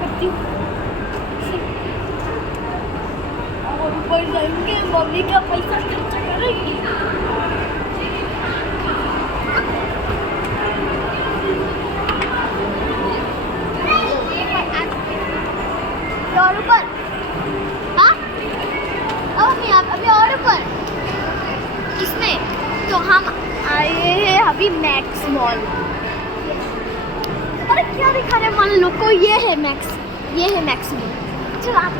करती हूँ और ऊपर जाएंगे, मम्मी का पैसा खर्चा करेंगे। और ऊपर, हाँ मम्मी आप अभी और ऊपर इसमें तो हम आए हैं अभी मैक्स मॉल। अरे क्या दिखा रहे मान लो को, ये है मैक्स मॉल। चलो आप